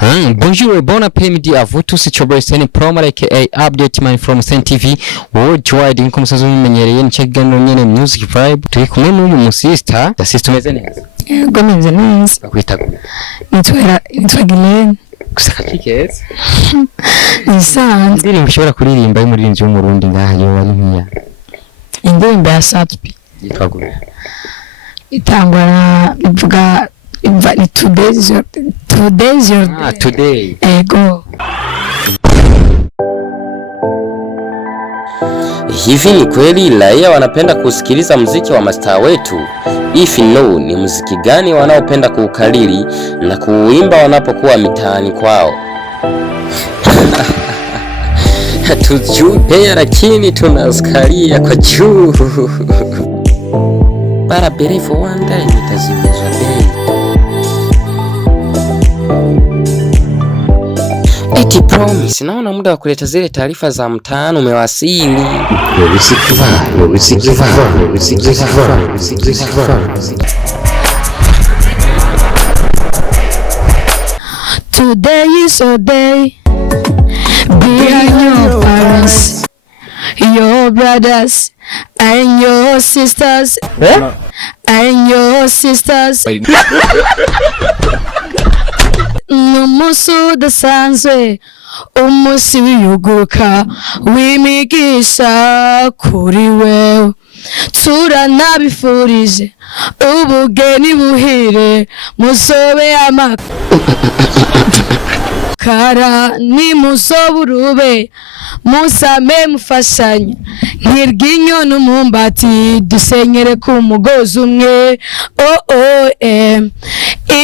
Bonjour et bon après-midi à vous tous, c'est your boy Sten Promo aka Update Man from Sten TV worldwide. Nko musazo bimenyereye ni kiganiro nyene music vibe. Turi kumwe n'uyu musista, assist umeze neza. Yego meze neza. Bakwita nitwa Gilene. Kusaka kikeza. Nisanze. Ndirimbo ushobora kuririmba y'umuririmbyi w'umurundi ngaha yo bari nkiya. Indirimbo ya Satpi. Yitwa gute? Itangwa na ivuga ni today's your today. Ego. Hivi ni kweli raia wanapenda kusikiliza muziki wa mastaa wetu? If no, ni muziki gani wanaopenda kuukariri na kuuimba wanapokuwa mitaani kwao? Hatujui pia lakini tunasikalia kwa juu. Para bere for one day nitazimizwa bei. Eti promise, naona muda wa kuleta zile taarifa za mtaani umewasili. Today is your day. Behind your parents, your brothers and your sisters, and your sisters. N'umunsi udasanzwe, umunsi wiyuguruka w'imigisha kuri wewe. Turanabifurije ubugeni buhire, muzobe amakara ni muzoburube, musame mufashanye nk'iryinyo n'umumbati, dusenyere ku mugozi umwe.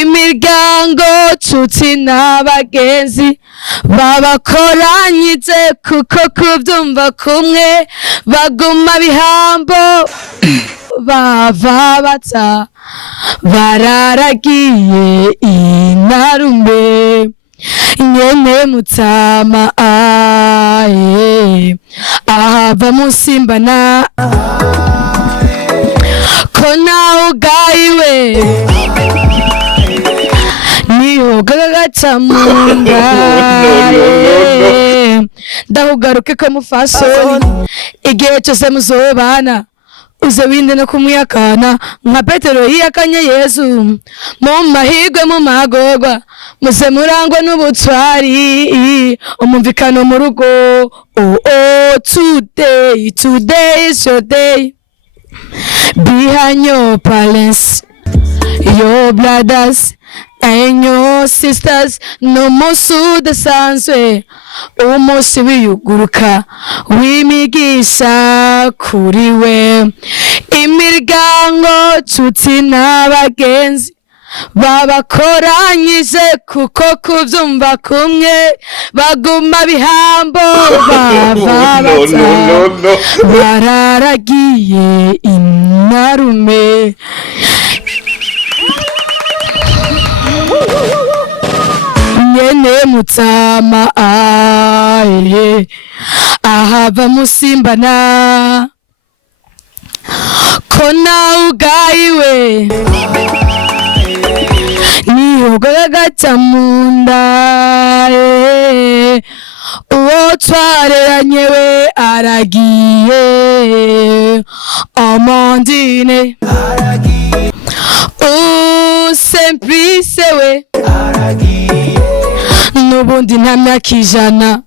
Imiryango nshuti n'abagenzi babakoranyije, kuko kubyumva kumwe baguma bihambo. Bava bata bararagiye inarume, nyene mutama ahava musimbana ko nawe ugayiwe niho gagaca munda. Ndahugaruke ko mufasoni igihe cyose muzobana, uze winde no kumwiyakana nka Petero yiyakanye Yesu. Mu mahigwe mu magorwa muze murangwa n'ubutwari, umumvikano mu rugo. Today is your day. Behind your parents, your brothers and your sisters, n'umunsi udasanzwe, umunsi wiyuguruka w'imigisha kuri we. Imiryango nshuti n'abagenzi babakoranyije, kuko kubyumva kumwe baguma bihambo. Bava bararagiye inarume, nyene mutama ahava musimbana ko nawe ugayiwe niho gagaca munda. Uwo twareranye we aragiye, Amandine Simplice we n'ubundi nta myaka ijana.